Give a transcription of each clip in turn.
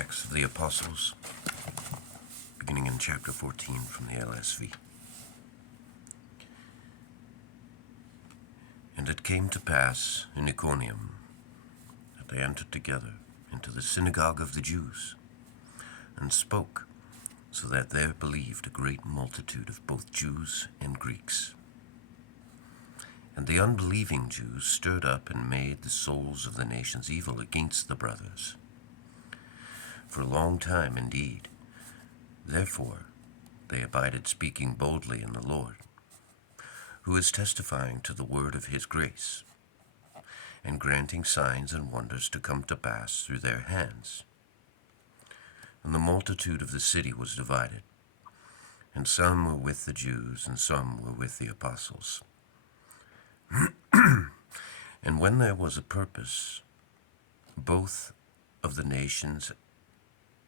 Acts of the Apostles, beginning in chapter 14 from the LSV. And it came to pass in Iconium that they entered together into the synagogue of the Jews, and spoke, so that there believed a great multitude of both Jews and Greeks. And the unbelieving Jews stirred up and made the souls of the nations evil against the brothers, for a long time indeed. Therefore they abided speaking boldly in the Lord, who is testifying to the word of his grace, and granting signs and wonders to come to pass through their hands. And the multitude of the city was divided, and some were with the Jews, and some were with the apostles. And when there was a purpose, both of the nations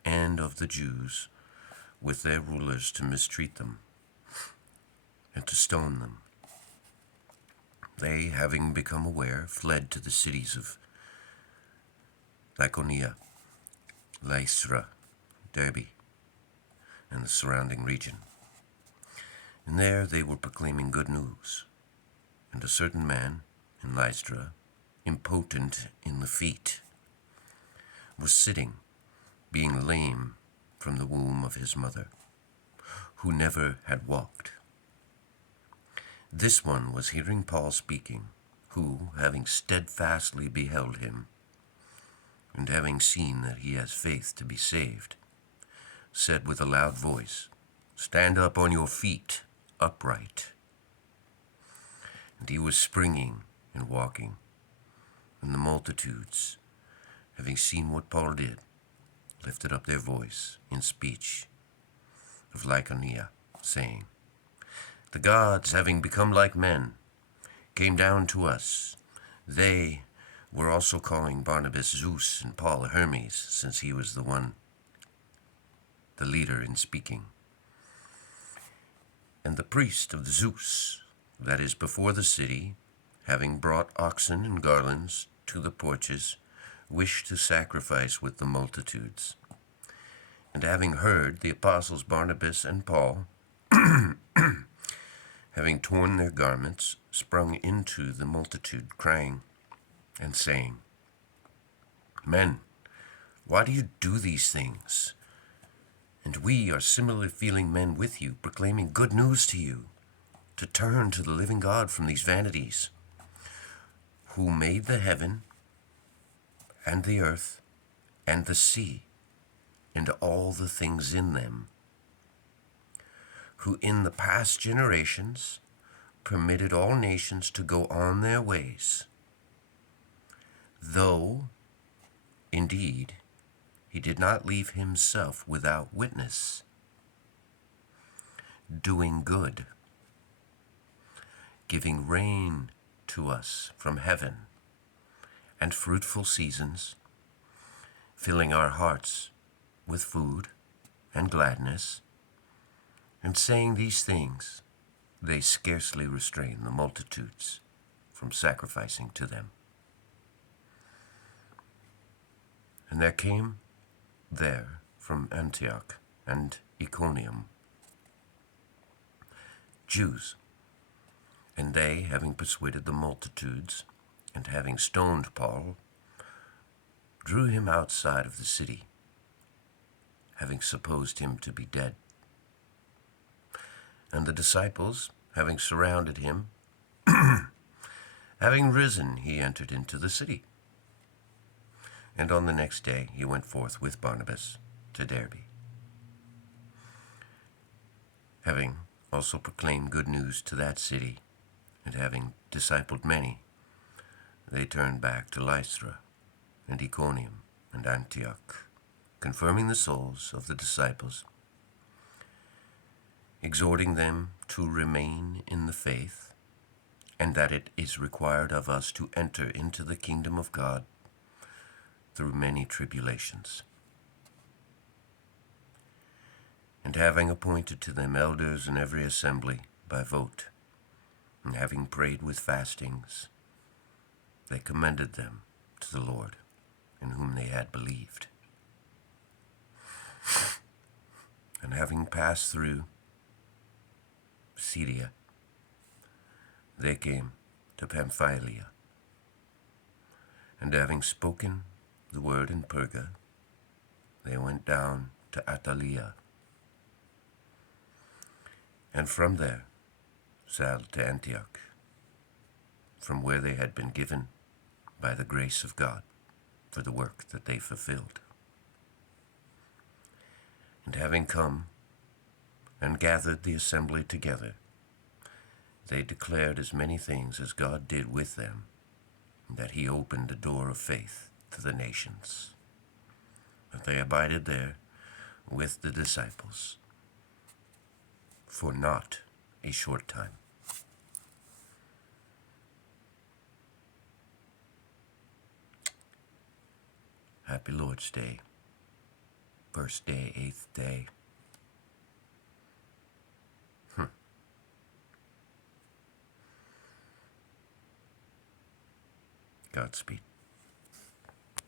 and of the Jews, with their rulers, to mistreat them and to stone them, they, having become aware, fled to the cities of Lycaonia, Lystra, Derbe, and the surrounding region. And there they were proclaiming good news. And a certain man in Lystra, impotent in the feet, was sitting, being lame from the womb of his mother, who never had walked. This one was hearing Paul speaking, who, having steadfastly beheld him, and having seen that he has faith to be saved, said with a loud voice, "Stand up on your feet, upright." And he was springing and walking, and the multitudes, having seen what Paul did, lifted up their voice in speech of Lycaonia, saying, "The gods, having become like men, came down to us. They were also calling Barnabas Zeus and Paul Hermes, since he was the leader in speaking. And the priest of the Zeus, that is before the city, having brought oxen and garlands to the porches, wished to sacrifice with the multitudes. And having heard the apostles Barnabas and Paul, having torn their garments, sprung into the multitude, crying and saying, 'Men, why do you do these things? And we are similarly feeling men with you, proclaiming good news to you, to turn to the living God from these vanities, who made the heaven and the earth and the sea and all the things in them, who in the past generations permitted all nations to go on their ways, though, indeed, he did not leave himself without witness, doing good, giving rain to us from heaven, and fruitful seasons, filling our hearts with food and gladness. And saying these things, they scarcely restrained the multitudes from sacrificing to them. And there came there from Antioch and Iconium Jews, and they, having persuaded the multitudes, and having stoned Paul, drew him outside of the city, having supposed him to be dead. And the disciples, having surrounded him, having risen, he entered into the city. And on the next day he went forth with Barnabas to Derbe. Having also proclaimed good news to that city, and having discipled many, they turned back to Lystra and Iconium and Antioch, confirming the souls of the disciples, exhorting them to remain in the faith, and that it is required of us to enter into the kingdom of God through many tribulations. And having appointed to them elders in every assembly by vote, and having prayed with fastings, they commended them to the Lord, in whom they had believed. passed through Syria, they came to Pamphylia, and having spoken the word in Perga, they went down to Attalia, and from there sailed to Antioch, from where they had been given by the grace of God for the work that they fulfilled. And having come and gathered the assembly together, they declared as many things as God did with them, and that he opened the door of faith to the nations. But they abided there with the disciples for not a short time. Happy Lord's Day, first day, 8th day. Godspeed.